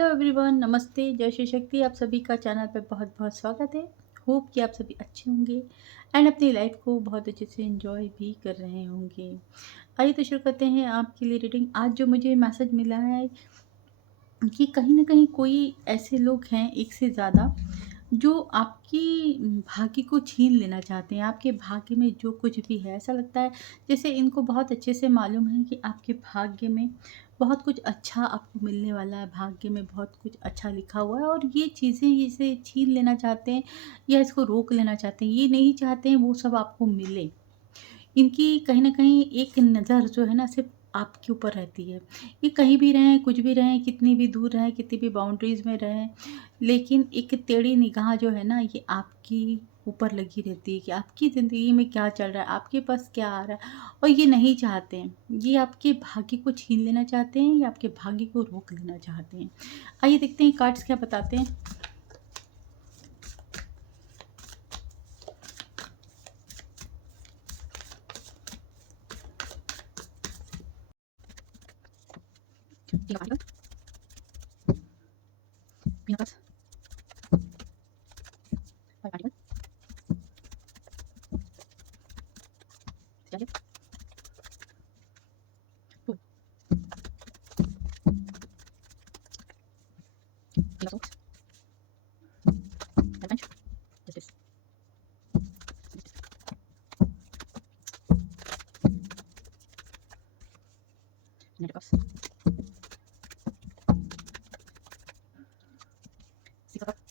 Hello everyone, नमस्ते, जय श्री शक्ति। आप सभी का चैनल पे बहुत बहुत स्वागत है। होप कि आप सभी अच्छे होंगे एंड अपनी लाइफ को बहुत अच्छे से एंजॉय भी कर रहे होंगे। आइए तो शुरू करते हैं आपके लिए रीडिंग। आज जो मुझे मैसेज मिला है कि कहीं न कहीं कोई ऐसे लोग हैं, एक से ज़्यादा, जो आपकी भाग्य को छीन लेना चाहते हैं। आपके भाग्य में जो कुछ भी है, ऐसा लगता है जैसे इनको बहुत अच्छे से मालूम है कि आपके भाग्य में बहुत कुछ अच्छा आपको मिलने वाला है, भाग्य में बहुत कुछ अच्छा लिखा हुआ है और ये चीज़ें इसे छीन लेना चाहते हैं या इसको रोक लेना चाहते हैं। ये नहीं चाहते हैं वो सब आपको मिले। इनकी कहीं न कहीं एक नज़र जो है ना सिर्फ़ आपके ऊपर रहती है। ये कहीं भी रहें, कुछ भी रहें, कितनी भी दूर रहें, कितनी भी बाउंड्रीज़ में रहें, लेकिन एक टेढ़ी निगाह जो है ना ये आपकी ऊपर लगी रहती है कि आपकी ज़िंदगी में क्या चल रहा है, आपके पास क्या आ रहा है और ये नहीं चाहते हैं। ये आपके भाग्य को छीन लेना चाहते हैं या आपके भाग्य को रोक लेना चाहते हैं। आइए देखते हैं कार्ड्स क्या बताते हैं। King of Pentacles, Queen of Cups, Five of Pentacles, Judges, Fool, King of Swords, Revenge, Justice, Knight of Cups, Six of Cups,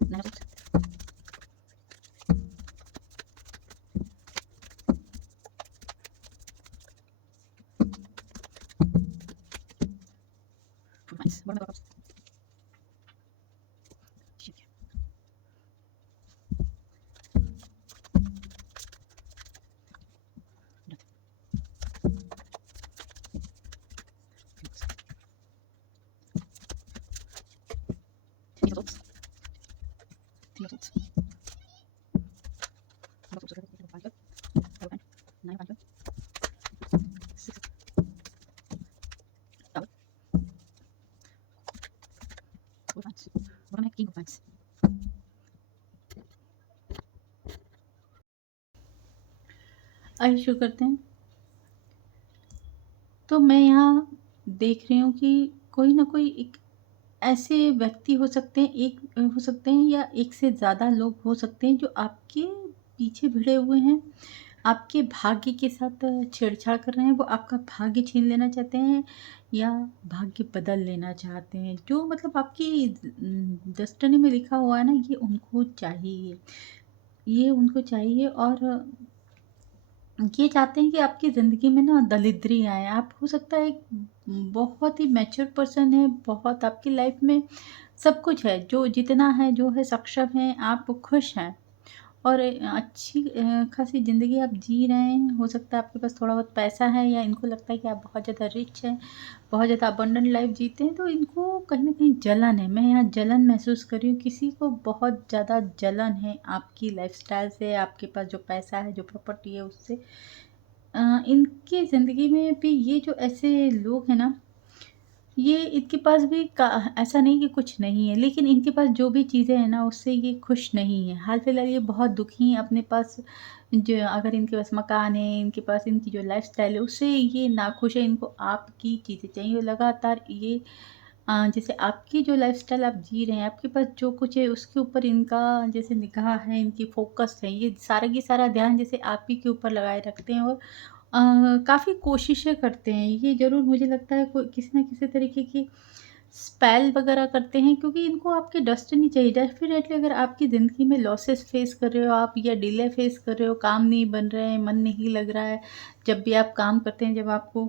Nine of Swords, Four of Wands, Bottom of Cups, ठीक है। Eight of Swords, Three of Swords, Four of Swords, Eight of Pentacles, Five of Pentacles, Nine of Pentacles, Six of Cups, Four of Wands, Bottom में King of Wands। आइए शुरू करते हैं। तो मैं यहाँ देख रही हूँ कि कोई ना कोई एक ऐसे व्यक्ति हो सकते हैं, एक हो सकते हैं या एक से ज़्यादा लोग हो सकते हैं जो आपके पीछे भिड़े हुए हैं, आपके भाग्य के साथ छेड़छाड़ कर रहे हैं। वो आपका भाग्य छीन लेना चाहते हैं या भाग्य बदल लेना चाहते हैं। जो मतलब आपकी डेस्टिनी में लिखा हुआ है ना, ये उनको चाहिए और ये चाहते हैं कि आपकी ज़िंदगी में ना दरिद्री आए। आप हो सकता है एक बहुत ही मैच्योर पर्सन है, बहुत आपकी लाइफ में सब कुछ है, जो जितना है, जो है सक्षम है, आप खुश हैं और अच्छी खासी ज़िंदगी आप जी रहे हैं। हो सकता है आपके पास थोड़ा बहुत पैसा है या इनको लगता है कि आप बहुत ज़्यादा रिच हैं, बहुत ज़्यादा अबंडेंट लाइफ जीते हैं, तो इनको कहीं न कहीं जलन है। मैं यहाँ जलन महसूस कर रही हूँ, किसी को बहुत ज़्यादा जलन है आपकी लाइफ़स्टाइल से, आपके पास जो पैसा है, जो प्रॉपर्टी है उससे। इनकी ज़िंदगी में भी ये जो ऐसे लोग हैं ना, ये इनके पास भी का ऐसा नहीं कि कुछ नहीं है, लेकिन इनके पास जो भी चीज़ें हैं ना, उससे ये खुश नहीं है। हाल-फिलहाल ये बहुत दुखी हैं अपने पास, जो अगर इनके पास मकान है, इनके पास इनकी जो लाइफ़स्टाइल है, उससे ये नाखुश है। इनको आपकी चीज़ें चाहिए। लगातार ये जैसे आपकी जो लाइफ़स्टाइल आप जी रहे हैं, आपके पास जो कुछ है, उसके ऊपर इनका जैसे निगाह है, इनकी फ़ोकस है। ये सारा की सारा ध्यान जैसे आप ही के ऊपर लगाए रखते हैं और काफ़ी कोशिशें करते हैं। ये ज़रूर मुझे लगता है कोई किसी न किसी तरीके की स्पेल वगैरह करते हैं, क्योंकि इनको आपकी डेस्टिनी चाहिए। डेफ़िनेटली अगर आपकी ज़िंदगी में लॉसेस फ़ेस कर रहे हो आप या डिले फ़ेस कर रहे हो, काम नहीं बन रहे हैं, मन नहीं लग रहा है, जब भी आप काम करते हैं, जब आपको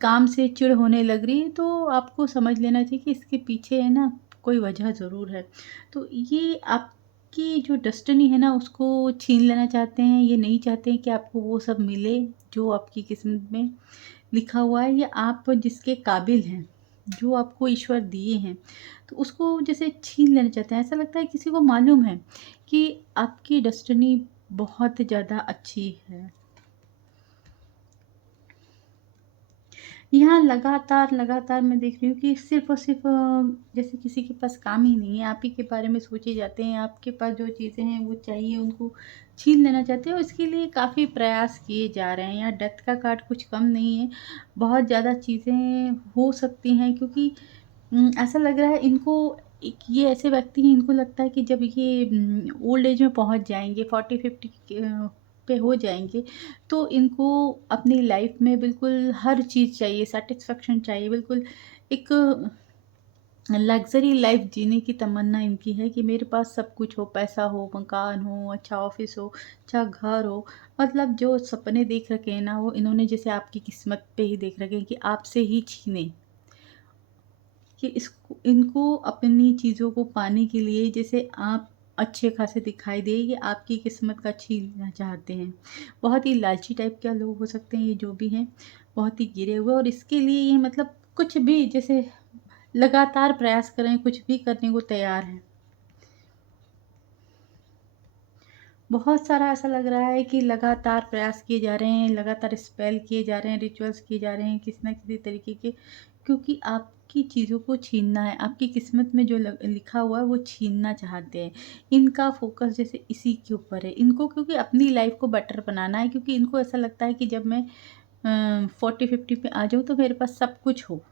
काम से चिढ़ होने लग रही है, तो आपको समझ लेना चाहिए कि इसके पीछे है ना कोई वजह ज़रूर है। तो ये आपकी जो डेस्टिनी है ना उसको छीन लेना चाहते हैं। ये नहीं चाहते हैं कि आपको वो सब मिले जो आपकी किस्मत में लिखा हुआ है या आप जिसके काबिल हैं, जो आपको ईश्वर दिए हैं, तो उसको जैसे छीन लेना चाहते हैं। ऐसा लगता है किसी को मालूम है कि आपकी डेस्टिनी बहुत ज़्यादा अच्छी है। यहाँ लगातार मैं देख रही हूँ कि सिर्फ़ और सिर्फ़ जैसे किसी के पास काम ही नहीं है, आप ही के बारे में सोचे जाते हैं, आपके पास जो चीज़ें हैं वो चाहिए उनको छीन लेना चाहते हैं और इसके लिए काफ़ी प्रयास किए जा रहे हैं। यहाँ डेथ का कार्ड कुछ कम नहीं है, बहुत ज़्यादा चीज़ें हो सकती हैं क्योंकि ऐसा लग रहा है इनको एक ये ऐसे व्यक्ति हैं इनको लगता है कि जब ये ओल्ड एज में पहुँच जाएँगे 40-50 के पे हो जाएँगे, तो इनको अपनी लाइफ़ में बिल्कुल हर चीज़ चाहिए, सैटिस्फैक्शन चाहिए, बिल्कुल एक लग्ज़री लाइफ़ जीने की तमन्ना इनकी है कि मेरे पास सब कुछ हो, पैसा हो, मकान हो, अच्छा ऑफ़िस हो, अच्छा घर हो। मतलब जो सपने देख रखे हैं ना, वो इन्होंने जैसे आपकी किस्मत पे ही देख रखे हैं कि आपसे ही छीने। कि इसको इनको अपनी चीज़ों को पाने के लिए जैसे आप अच्छे खासे दिखाई दें, ये आपकी किस्मत का छीनना चाहते हैं। बहुत ही लालची टाइप के लोग हो सकते हैं ये जो भी हैं, बहुत ही गिरे हुए और इसके लिए ये मतलब कुछ भी जैसे लगातार प्रयास करें, कुछ भी करने को तैयार हैं। बहुत सारा ऐसा लग रहा है कि लगातार प्रयास किए जा रहे हैं, लगातार स्पेल किए जा रहे हैं, रिचुअल्स किए जा रहे हैं किसी न किसी तरीके के क्योंकि आपकी चीज़ों को छीनना है, आपकी किस्मत में जो लिखा हुआ है वो छीनना चाहते हैं। इनका फ़ोकस जैसे इसी के ऊपर है। इनको क्योंकि अपनी लाइफ़ को बेटर बनाना है क्योंकि इनको ऐसा लगता है कि जब मैं 40-50 पे आ जाऊँ तो मेरे पास सब कुछ हो।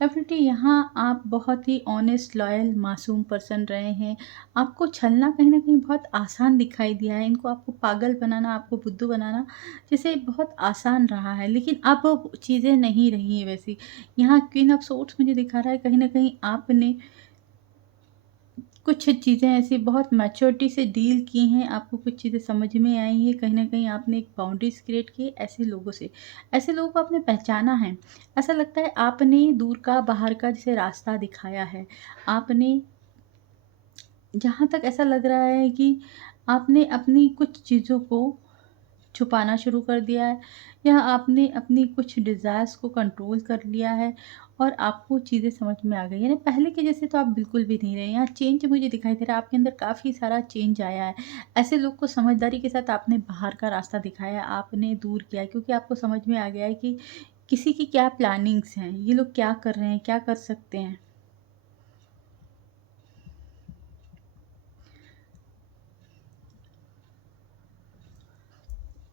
डेफ़िनिटली यहाँ आप बहुत ही ऑनेस्ट, लॉयल, मासूम पर्सन रहे हैं। आपको छलना कहीं न कहीं बहुत आसान दिखाई दिया है। इनको आपको पागल बनाना, आपको बुद्धू बनाना जैसे बहुत आसान रहा है, लेकिन अब वो चीज़ें नहीं रही हैं वैसी। यहाँ क्वीन ऑफ सोर्ड्स मुझे दिखा रहा है कहीं न कहीं आपने कुछ चीज़ें ऐसी बहुत मैच्योरिटी से डील की हैं, आपको कुछ चीज़ें समझ में आई हैं, कहीं न कहीं आपने एक बाउंड्रीज़ क्रिएट की ऐसे लोगों से। ऐसे लोगों को आपने पहचाना है। ऐसा लगता है आपने दूर का, बाहर का जैसे रास्ता दिखाया है। आपने जहाँ तक ऐसा लग रहा है कि आपने अपनी कुछ चीज़ों को छुपाना शुरू कर दिया है या आपने अपनी कुछ डिज़ायर्स को कंट्रोल कर लिया है और आपको चीज़ें समझ में आ गई है ना पहले के जैसे तो आप बिल्कुल भी नहीं रहे यहाँ चेंज मुझे दिखाई दे रहा है आपके अंदर काफ़ी सारा चेंज आया है ऐसे लोग को समझदारी के साथ आपने बाहर का रास्ता दिखाया आपने दूर किया क्योंकि आपको समझ में आ गया है कि किसी की क्या प्लानिंग्स हैं ये लोग क्या कर रहे हैं क्या कर सकते हैं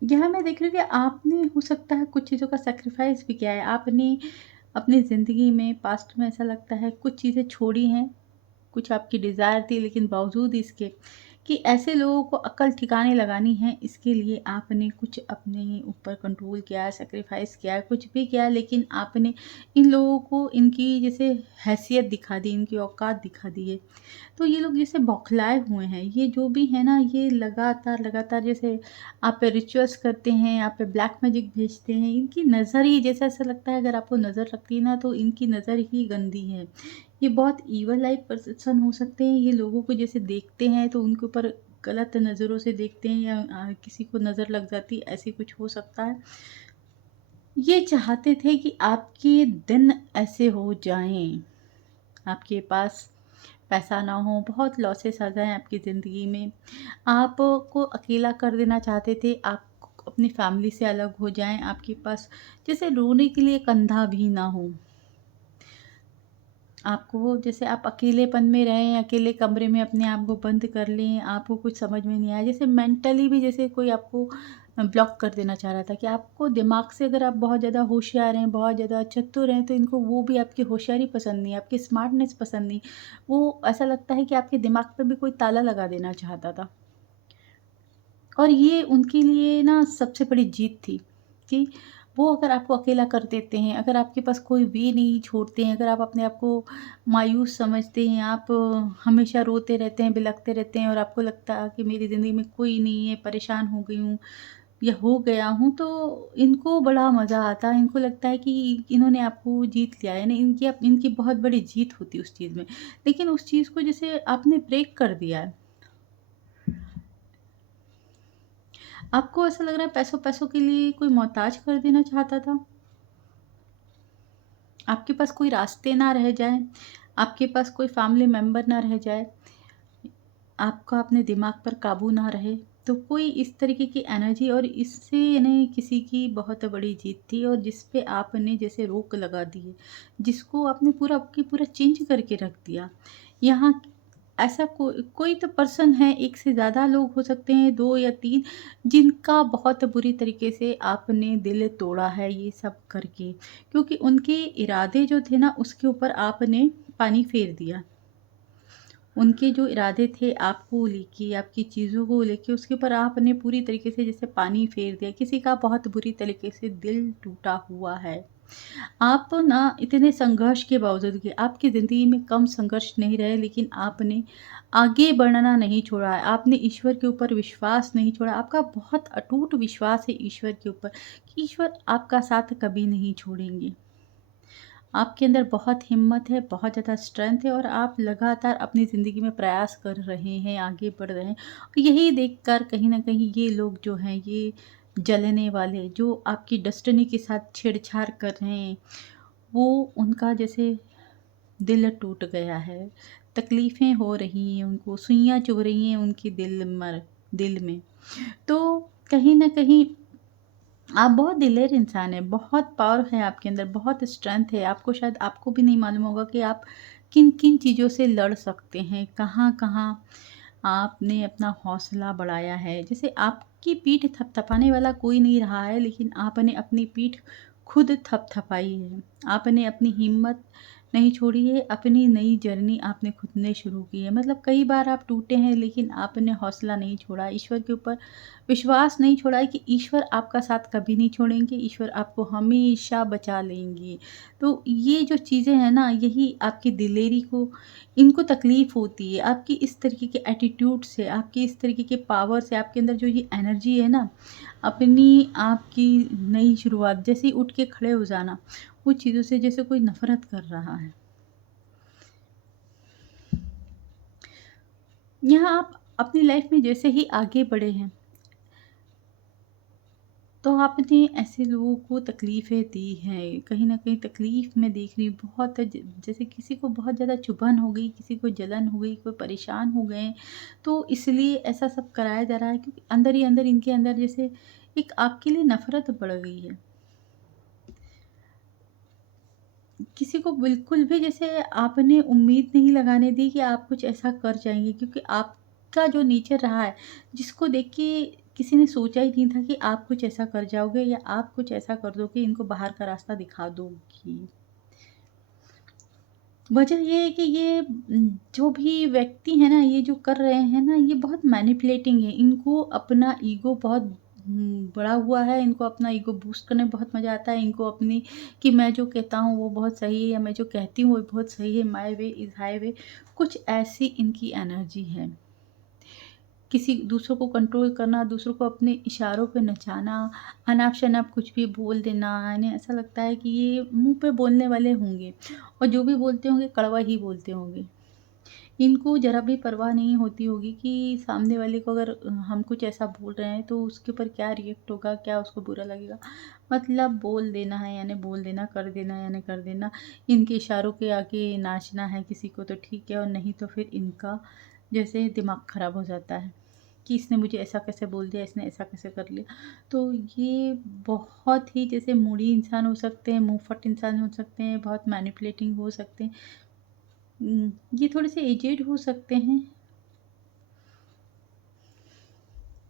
यहाँ मैं देख रही हूँ कि आपने हो सकता है कुछ चीज़ों का सैक्रिफाइस भी किया है आपने अपनी ज़िंदगी में पास्ट में ऐसा लगता है कुछ चीज़ें छोड़ी हैं कुछ आपकी डिज़ायर थी लेकिन बावजूद इसके कि ऐसे लोगों को अक्ल ठिकाने लगानी है इसके लिए आपने कुछ अपने ऊपर कंट्रोल किया है सैक्रिफाइस किया है कुछ भी किया है, लेकिन आपने इन लोगों को इनकी जैसे हैसियत दिखा दी इनकी औकात दिखा दी है तो ये लोग जैसे बौखलाए हुए हैं ये जो भी है ना ये लगातार जैसे आप पे रिचुअल्स करते हैं आप पे ब्लैक मैजिक भेजते हैं इनकी नज़र ही जैसा ऐसा लगता है अगर आपको नज़र लगती है ना तो इनकी नज़र ही गंदी है ये बहुत ईवल लाइक पर्सन हो सकते हैं ये लोगों को जैसे देखते हैं तो उनके ऊपर गलत नज़रों से देखते हैं या किसी को नज़र लग जाती है ऐसे कुछ हो सकता है ये चाहते थे कि आपके दिन ऐसे हो जाएं आपके पास पैसा ना हो बहुत लॉसेस आ जाएं आपकी ज़िंदगी में आपको अकेला कर देना चाहते थे आप अपनी फैमिली से अलग हो जाएं आपके पास जैसे रोने के लिए कंधा भी ना हो आपको जैसे आप अकेलेपन में रहें, अकेले कमरे में अपने आप को बंद कर लें, आपको कुछ समझ में नहीं आया। जैसे मेंटली भी जैसे कोई आपको ब्लॉक कर देना चाह रहा था कि आपको दिमाग से अगर आप बहुत ज़्यादा होशियार हैं, बहुत ज़्यादा चतुर हैं, तो इनको वो भी आपकी होशियारी पसंद नहीं, आपकी स्मार्टनेस पसंद नहीं। वो ऐसा लगता है कि आपके दिमाग पे भी कोई ताला लगा देना चाहता था। और ये उनके लिए ना सबसे बड़ी जीत थी कि वो अगर आपको अकेला कर देते हैं, अगर आपके पास कोई वे नहीं छोड़ते हैं, अगर आप अपने आप को मायूस समझते हैं, आप हमेशा रोते रहते हैं, बिलखते रहते हैं और आपको लगता है कि मेरी ज़िंदगी में कोई नहीं है, परेशान हो गई हूँ या हो गया हूँ, तो इनको बड़ा मज़ा आता है। इनको लगता है कि इन्होंने आपको जीत लिया है ना, इनकी बहुत बड़ी जीत होती है उस चीज़ में। लेकिन उस चीज़ को जैसे आपने ब्रेक कर दिया है। आपको ऐसा लग रहा है पैसों-पैसों के लिए कोई मोहताज कर देना चाहता था? आपके पास कोई रास्ते ना रह जाएँ, आपके पास कोई फैमिली मेंबर ना रह जाए, आपका अपने दिमाग पर काबू ना रहे। तो कोई इस तरीके की एनर्जी, और इससे यानी किसी की बहुत बड़ी जीत थी, और जिस पे आपने जैसे रोक लगा दी है, जिसको आपने पूरा की पूरा चेंज करके रख दिया। यहाँ ऐसा कोई तो पर्सन है, एक से ज़्यादा लोग हो सकते हैं, 2 या 3, जिनका बहुत बुरी तरीके से आपने दिल तोड़ा है ये सब करके। क्योंकि उनके इरादे जो थे ना, उसके ऊपर आपने पानी फेर दिया। उनके जो इरादे थे आपको लेके, आपकी चीज़ों को लेके, उसके ऊपर आपने पूरी तरीके से जैसे पानी फेर दिया। किसी का बहुत बुरी तरीके से दिल टूटा हुआ है। आप ना इतने संघर्ष के बावजूद कि आपकी ज़िंदगी में कम संघर्ष नहीं रहे, लेकिन आपने आगे बढ़ना नहीं छोड़ा है। आपने ईश्वर के ऊपर विश्वास नहीं छोड़ा। आपका बहुत अटूट विश्वास है ईश्वर के ऊपर कि ईश्वर आपका साथ कभी नहीं छोड़ेंगे। आपके अंदर बहुत हिम्मत है, बहुत ज़्यादा स्ट्रेंथ है, और आप लगातार अपनी ज़िंदगी में प्रयास कर रहे हैं, आगे बढ़ रहे हैं। और यही देखकर कहीं न कहीं ये लोग जो हैं, ये जलने वाले, जो आपकी डेस्टिनी के साथ छेड़छाड़ कर रहे हैं, वो उनका जैसे दिल टूट गया है। तकलीफ़ें हो रही हैं उनको, सुइयाँ चुभ रही हैं उनके दिल में। तो कहीं न कहीं आप बहुत दिलेर इंसान हैं, बहुत पावर है आपके अंदर, बहुत स्ट्रेंथ है। आपको शायद आपको भी नहीं मालूम होगा कि आप किन-किन चीज़ों से लड़ सकते हैं, कहाँ-कहाँ आपने अपना हौसला बढ़ाया है। जैसे आपकी पीठ थपथपाने वाला कोई नहीं रहा है, लेकिन आपने अपनी पीठ खुद थपथपाई है। आपने अपनी हिम्मत नहीं छोड़ी है, अपनी नई जर्नी आपने खुद ने शुरू की है। मतलब कई बार आप टूटे हैं, लेकिन आपने हौसला नहीं छोड़ा, ईश्वर के ऊपर विश्वास नहीं छोड़ा है कि ईश्वर आपका साथ कभी नहीं छोड़ेंगे, ईश्वर आपको हमेशा बचा लेंगे। तो ये जो चीज़ें हैं ना, यही आपकी दिलेरी को, इनको तकलीफ़ होती है। आपकी इस तरीके के एटीट्यूड से, आपकी इस तरीके के पावर से, आपके अंदर जो ये एनर्जी है ना, अपनी आपकी नई शुरुआत, जैसे ही उठ के खड़े हो जाना, वो चीज़ों से जैसे कोई नफ़रत कर रहा है। यहाँ आप अपनी लाइफ़ में जैसे ही आगे बढ़े हैं, तो आपने ऐसे लोगों को तकलीफ़ें दी हैं। कहीं न कहीं तकलीफ़ मैं देख रही हूँ बहुत, जैसे किसी को बहुत ज़्यादा चुभन हो गई, किसी को जलन हो गई, कोई परेशान हो गए। तो इसलिए ऐसा सब कराया जा रहा है, क्योंकि अंदर ही अंदर इनके अंदर जैसे एक आपके लिए नफ़रत बढ़ गई है। किसी को बिल्कुल भी जैसे आपने उम्मीद नहीं लगाने दी कि आप कुछ ऐसा कर जाएँगे, क्योंकि आपका जो नेचर रहा है, जिसको देख के किसी ने सोचा ही नहीं था कि आप कुछ ऐसा कर जाओगे, या आप कुछ ऐसा कर दोगे, इनको बाहर का रास्ता दिखा दोगी। वजह ये है कि ये जो भी व्यक्ति है ना, ये जो कर रहे हैं ना, ये बहुत मैनिपुलेटिंग है। इनको अपना ईगो बहुत बड़ा हुआ है, इनको अपना ईगो बूस्ट करने में बहुत मज़ा आता है। इनको अपनी कि मैं जो कहता हूँ वो बहुत सही है, या मैं जो कहती हूँ वो बहुत सही है, माय वे इज़ हाईवे, कुछ ऐसी इनकी एनर्जी है। किसी दूसरों को कंट्रोल करना, दूसरों को अपने इशारों पे नचाना, अनाप-शनाप कुछ भी बोल देना, इन्हें ऐसा लगता है कि ये मुँह पे बोलने वाले होंगे, और जो भी बोलते होंगे कड़वा ही बोलते होंगे। इनको ज़रा भी परवाह नहीं होती होगी कि सामने वाले को अगर हम कुछ ऐसा बोल रहे हैं तो उसके ऊपर क्या रिएक्ट होगा, क्या उसको बुरा लगेगा। मतलब बोल देना है यानी बोल देना, कर देना यानी कर देना। इनके इशारों के आगे नाचना है किसी को तो ठीक है, और नहीं तो फिर इनका जैसे दिमाग ख़राब हो जाता है कि इसने मुझे ऐसा कैसे बोल दिया, इसने ऐसा कैसे कर लिया। तो ये बहुत ही जैसे मूडी इंसान हो सकते हैं, मुँहफट इंसान हो सकते हैं, बहुत मैनिपुलेटिंग हो सकते हैं। ये थोड़े से एजेड हो सकते हैं,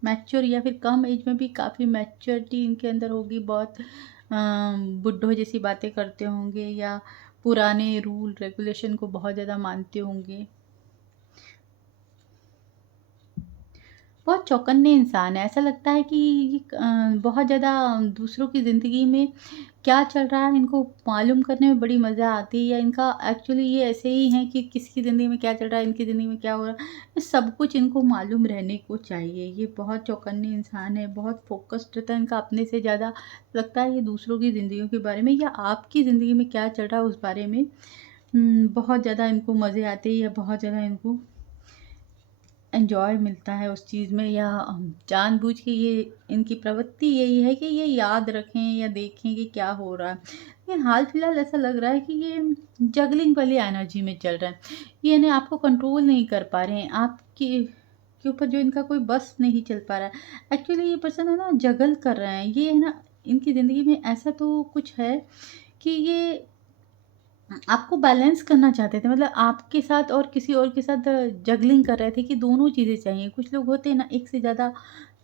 मैच्योर, या फिर कम एज में भी काफ़ी मैच्योरिटी इनके अंदर होगी, बहुत बुड्ढों जैसी बातें करते होंगे, या पुराने रूल रेगुलेशन को बहुत ज़्यादा मानते होंगे। बहुत चौकन्ने इंसान है। ऐसा लगता है कि ये बहुत ज़्यादा दूसरों की ज़िंदगी में क्या चल रहा है इनको मालूम करने में बड़ी मज़ा आती है, या इनका एक्चुअली ये ऐसे ही हैं कि किसकी ज़िंदगी में क्या चल रहा है, इनकी ज़िंदगी में क्या हो रहा है, ये सब कुछ इनको मालूम रहने को चाहिए। ये बहुत चौकन्ने इंसान है, बहुत फ़ोकस्ड रहता है इनका अपने से ज़्यादा, लगता है ये दूसरों की ज़िंदगियों के बारे में, या आपकी ज़िंदगी में क्या चल रहा है उस बारे में बहुत ज़्यादा इनको मज़े आते हैं, या बहुत ज़्यादा इनको एन्जॉय मिलता है उस चीज़ में, या जानबूझ के ये इनकी प्रवृत्ति यही है कि ये याद रखें या देखें कि क्या हो रहा है। लेकिन हाल-फिलहाल ऐसा लग रहा है कि ये जगलिंग वाली एनर्जी में चल रहा है। ये यानी आपको कंट्रोल नहीं कर पा रहे हैं। आपकी आपके ऊपर जो इनका कोई बस नहीं चल पा रहा है। एक्चुअली ये पर्सन है ना जगल कर रहे हैं, ये है ना इनकी ज़िंदगी में ऐसा तो कुछ है कि ये आपको बैलेंस करना चाहते थे, मतलब आपके साथ और किसी और के साथ जगलिंग कर रहे थे कि दोनों चीज़ें चाहिए। कुछ लोग होते हैं ना, एक से ज़्यादा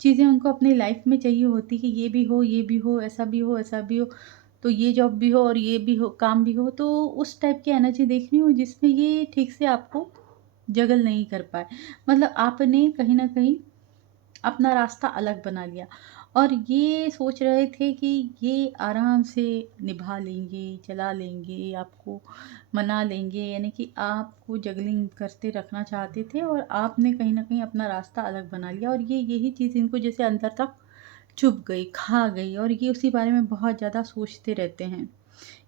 चीज़ें उनको अपनी लाइफ में चाहिए होती कि ये भी हो, ऐसा भी हो, ऐसा भी हो, तो ये जॉब भी हो और ये भी हो, काम भी हो। तो उस टाइप की एनर्जी देख रही हूँ जिसमें ये ठीक से आपको जगल नहीं कर पाए। मतलब आपने कहीं न कहीं अपना रास्ता अलग बना लिया और ये सोच रहे थे कि ये आराम से निभा लेंगे, चला लेंगे, आपको मना लेंगे, यानी कि आपको जगलिंग करते रखना चाहते थे और आपने कहीं न कहीं अपना रास्ता अलग बना लिया और ये यही चीज़ इनको जैसे अंदर तक चुभ गई, खा गई और ये उसी बारे में बहुत ज़्यादा सोचते रहते हैं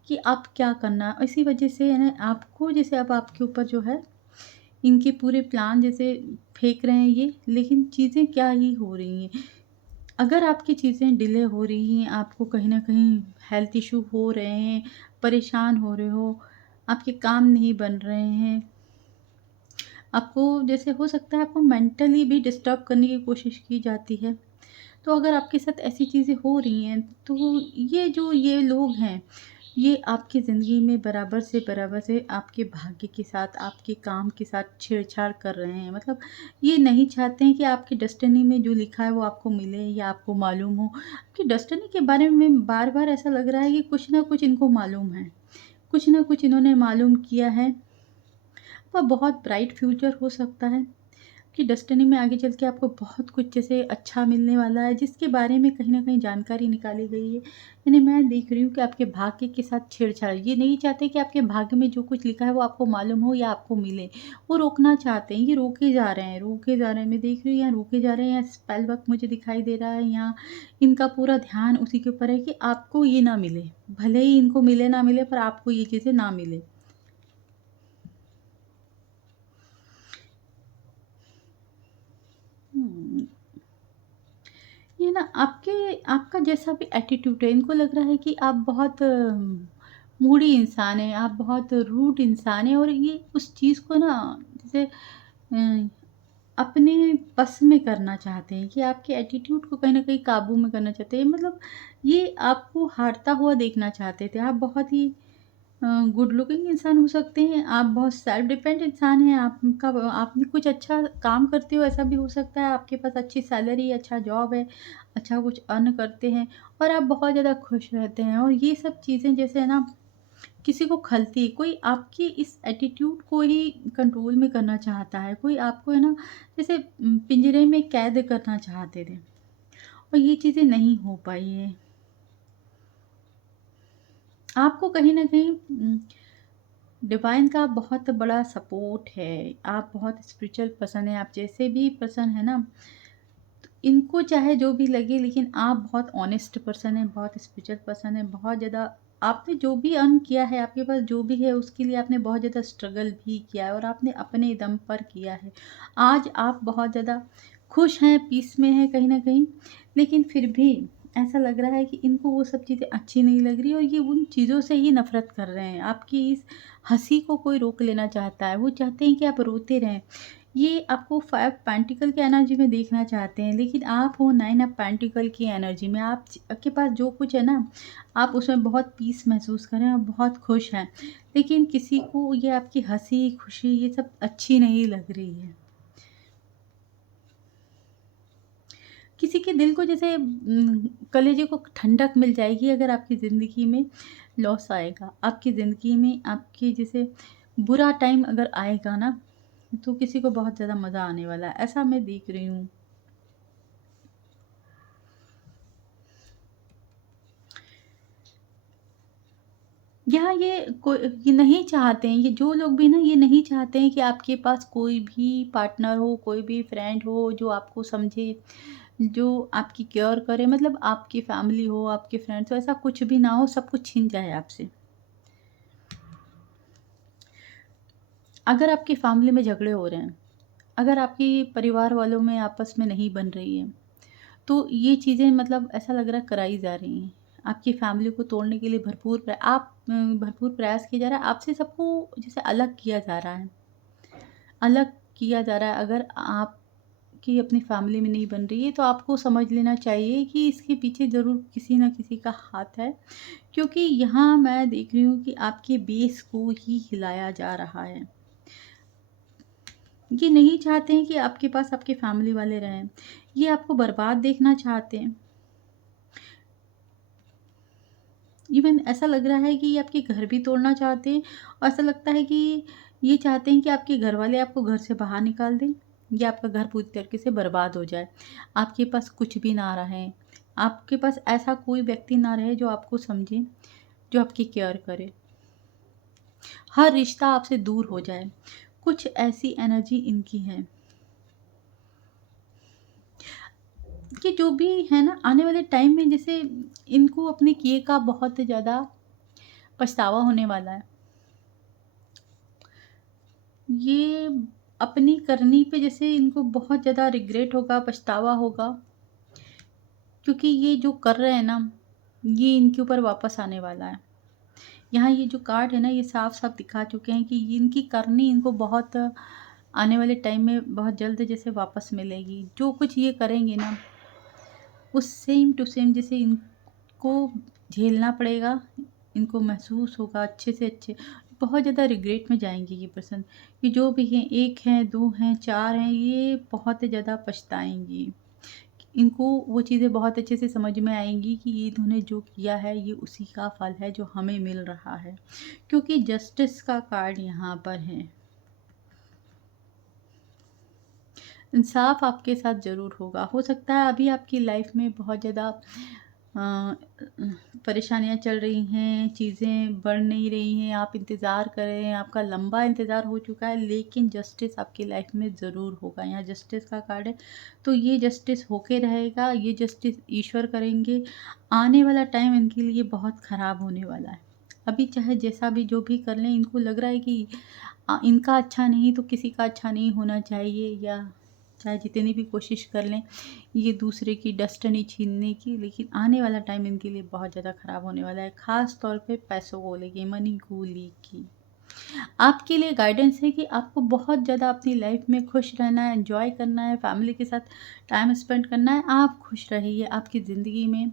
कि अब क्या करना? इसी वजह से है ना आपको जैसे अब आपके ऊपर जो है इनके पूरे प्लान जैसे फेंक रहे हैं ये, लेकिन चीज़ें क्या ही हो रही हैं। अगर आपकी चीज़ें डिले हो रही हैं, आपको कहीं न कहीं हेल्थ इश्यू हो रहे हैं, परेशान हो रहे हो, आपके काम नहीं बन रहे हैं, आपको जैसे हो सकता है आपको मेंटली भी डिस्टर्ब करने की कोशिश की जाती है। तो अगर आपके साथ ऐसी चीज़ें हो रही हैं, तो ये लोग हैं, ये आपकी ज़िंदगी में बराबर से आपके भाग्य के साथ, आपके काम के साथ छेड़छाड़ कर रहे हैं। मतलब ये नहीं चाहते हैं कि आपकी डेस्टिनी में जो लिखा है वो आपको मिले या आपको मालूम हो। आपकी डेस्टिनी के बारे में बार-बार ऐसा लग रहा है कि कुछ न कुछ इनको मालूम है। कुछ न कुछ इन्होंने मालूम किया है। आपका बहुत ब्राइट फ्यूचर हो सकता है। कि डेस्टिनी में आगे चल के आपको बहुत कुछ जैसे अच्छा मिलने वाला है, जिसके बारे में कहीं न कहीं जानकारी निकाली गई है। यानी मैं देख रही हूँ कि आपके भाग्य के साथ छेड़छाड़, ये नहीं चाहते कि आपके भाग्य में जो कुछ लिखा है वो आपको मालूम हो या आपको मिले। वो रोकना चाहते हैं, ये रोके जा रहे हैं, रोके जा रहे हैं। मैं देख रही हूँ यहाँ रोके जा रहे हैं, यहाँ स्पेल वर्क मुझे दिखाई दे रहा है, यहाँ इनका पूरा ध्यान उसी के ऊपर है कि आपको ये ना मिले। भले ही इनको मिले ना मिले पर आपको ये चीज़ें ना मिले। हुँ। ये ना आपका जैसा भी एटीट्यूड है, इनको लग रहा है कि आप बहुत मूडी इंसान हैं, आप बहुत रूड इंसान हैं और ये उस चीज़ को ना जैसे अपने बस में करना चाहते हैं कि आपके एटीट्यूड को कहीं न कहीं काबू में करना चाहते हैं। मतलब ये आपको हारता हुआ देखना चाहते थे। आप बहुत ही गुड लुकिंग इंसान हो सकते हैं, आप बहुत सेल्फ डिपेंड इंसान हैं, आपका आपने कुछ अच्छा काम करते हो ऐसा भी हो सकता है, आपके पास अच्छी सैलरी, अच्छा जॉब है, अच्छा कुछ अर्न करते हैं और आप बहुत ज़्यादा खुश रहते हैं और ये सब चीज़ें जैसे है ना किसी को खलती है, कोई आपकी इस एटीट्यूड को ही कंट्रोल में करना चाहता है, कोई आपको है ना जैसे पिंजरे में कैद करना चाहते थे और ये चीज़ें नहीं हो पाई हैं। आपको कहीं न कहीं डिवाइन का बहुत बड़ा सपोर्ट है। आप बहुत स्पिरिचुअल पर्सन हैं, आप जैसे भी पर्सन हैं ना, इनको चाहे जो भी लगे लेकिन आप बहुत ऑनेस्ट पर्सन हैं, बहुत स्पिरिचुअल पर्सन हैं, बहुत ज़्यादा आपने जो भी अर्न किया है, आपके पास जो भी है उसके लिए आपने बहुत ज़्यादा स्ट्रगल भी किया है और आपने अपने दम पर किया है। आज आप बहुत ज़्यादा खुश हैं, पीस में हैं कहीं न कहीं, लेकिन फिर भी ऐसा लग रहा है कि इनको वो सब चीज़ें अच्छी नहीं लग रही और ये उन चीज़ों से ही नफ़रत कर रहे हैं। आपकी इस हँसी को कोई रोक लेना चाहता है, वो चाहते हैं कि आप रोते रहें। ये आपको 5 पेंटिकल की एनर्जी में देखना चाहते हैं, लेकिन आप हो 9 ऑफ पेंटिकल की एनर्जी में। आपके पास जो कुछ है ना, आप उसमें बहुत पीस महसूस कर रहे हैं और बहुत खुश हैं। लेकिन किसी को ये आपकी हँसी, खुशी ये सब अच्छी नहीं लग रही है। किसी के दिल को जैसे कलेजे को ठंडक मिल जाएगी अगर आपकी ज़िंदगी में लॉस आएगा। आपकी ज़िंदगी में आपकी जैसे बुरा टाइम अगर आएगा ना, तो किसी को बहुत ज़्यादा मज़ा आने वाला है, ऐसा मैं देख रही हूँ। यहाँ ये नहीं चाहते हैं, ये जो लोग भी ना ये नहीं चाहते हैं कि आपके पास कोई भी पार्टनर हो, कोई भी फ्रेंड हो जो आपको समझे, जो आपकी केयर करे, मतलब आपकी फैमिली हो, आपके फ्रेंड्स हो, ऐसा कुछ भी ना हो, सब कुछ छिन जाए आपसे। अगर आपकी फैमिली में झगड़े हो रहे हैं, अगर आपकी परिवार वालों में आपस में नहीं बन रही है, तो ये चीज़ें मतलब ऐसा लग रहा है कराई जा रही हैं। आपकी फैमिली को तोड़ने के लिए भरपूर प्रयास किया जा रहा है, आपसे सबको जैसे अलग किया जा रहा है। अलग किया जा रहा है, अगर आपकी आपकी अपनी फैमिली में नहीं बन रही है, तो आपको समझ लेना चाहिए कि इसके पीछे ज़रूर किसी न किसी का हाथ है। क्योंकि यहाँ मैं देख रही हूँ कि आपके बेस को ही हिलाया जा रहा है। ये नहीं चाहते हैं कि आपके पास आपके फैमिली वाले रहें। ये आपको बर्बाद देखना चाहते हैं। इवन ऐसा लग रहा है कि ये आपके घर भी तोड़ना चाहते हैं, और ऐसा लगता है कि ये चाहते हैं कि आपके घर वाले आपको घर से बाहर निकाल दें, या आपका घर पूरी तरीके से बर्बाद हो जाए। आपके पास कुछ भी ना रहे। आपके पास ऐसा कोई व्यक्ति ना रहे जो आपको समझे, जो आपकी केयर करे। हर रिश्ता आपसे दूर हो जाए। कुछ ऐसी एनर्जी इनकी है कि जो भी है ना, आने वाले टाइम में जैसे इनको अपने किए का बहुत ज़्यादा पछतावा होने वाला है। ये अपनी करनी पे जैसे इनको बहुत ज़्यादा रिग्रेट होगा, पछतावा होगा, क्योंकि ये जो कर रहे हैं ना, ये इनके ऊपर वापस आने वाला है। यहाँ ये जो कार्ड है ना, ये साफ-साफ दिखा चुके हैं कि ये इनकी करनी इनको बहुत आने वाले टाइम में बहुत जल्द जैसे वापस मिलेगी। जो कुछ ये करेंगे ना, वो सेम टू सेम जैसे इनको झेलना पड़ेगा, इनको महसूस होगा अच्छे से अच्छे। बहुत ज़्यादा रिग्रेट में जाएँगे ये पर्सन, कि जो भी हैं, 1 हैं, 2 हैं, 4 हैं, ये बहुत ज़्यादा पछताएँगी। इनको वो चीज़ें बहुत अच्छे से समझ में आएँगी कि ये इन्होंने जो किया है, ये उसी का फल है जो हमें मिल रहा है। क्योंकि जस्टिस का कार्ड यहाँ पर है। इंसाफ आपके साथ ज़रूर होगा। हो सकता है अभी आपकी लाइफ में बहुत ज़्यादा अ, परेशानियाँ चल रही हैं, चीज़ें बढ़ नहीं रही हैं, आप इंतज़ार कर रहे हैं, आपका लंबा इंतज़ार हो चुका है, लेकिन जस्टिस आपकी लाइफ में ज़रूर होगा। यहाँ जस्टिस का कार्ड है, तो ये जस्टिस होके रहेगा, ये जस्टिस ईश्वर करेंगे। आने वाला टाइम इनके लिए बहुत ख़राब होने वाला है। अभी चाहे जैसा भी जो भी कर लें, इनको लग रहा है कि इनका अच्छा नहीं तो किसी का अच्छा नहीं होना चाहिए, या चाहे जितनी भी कोशिश कर लें ये दूसरे की डेस्टिनी छीनने की, लेकिन आने वाला टाइम इनके लिए बहुत ज़्यादा ख़राब होने वाला है, ख़ास तौर पे पैसों को लेके, मनी को लेके। आपके लिए गाइडेंस है कि आपको बहुत ज़्यादा अपनी लाइफ में खुश रहना है, एन्जॉय करना है, फैमिली के साथ टाइम स्पेंड करना है। आप खुश रहिए आपकी ज़िंदगी में,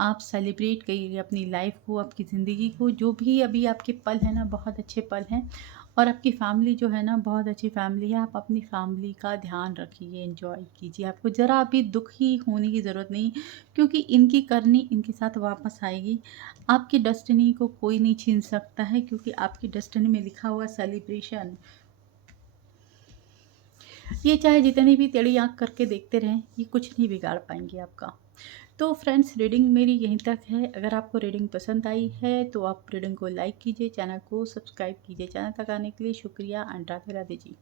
आप सेलिब्रेट करिए अपनी लाइफ को, आपकी ज़िंदगी को। जो भी अभी आपके पल हैं ना, बहुत अच्छे पल हैं, और आपकी फैमिली जो है ना, बहुत अच्छी फैमिली है। आप अपनी फैमिली का ध्यान रखिए, एन्जॉय कीजिए। आपको ज़रा भी दुखी होने की ज़रूरत नहीं, क्योंकि इनकी करनी इनके साथ वापस आएगी। आपकी डेस्टिनी को कोई नहीं छीन सकता है, क्योंकि आपकी डेस्टिनी में लिखा हुआ सेलिब्रेशन। ये चाहे जितनी भी टेढ़ी आँख करके देखते रहें, ये कुछ नहीं बिगाड़ पाएँगे आपका। तो फ्रेंड्स, रीडिंग मेरी यहीं तक है। अगर आपको रीडिंग पसंद आई है तो आप रीडिंग को लाइक कीजिए, चैनल को सब्सक्राइब कीजिए। चैनल तक आने के लिए शुक्रिया एंड राधे राधे जी।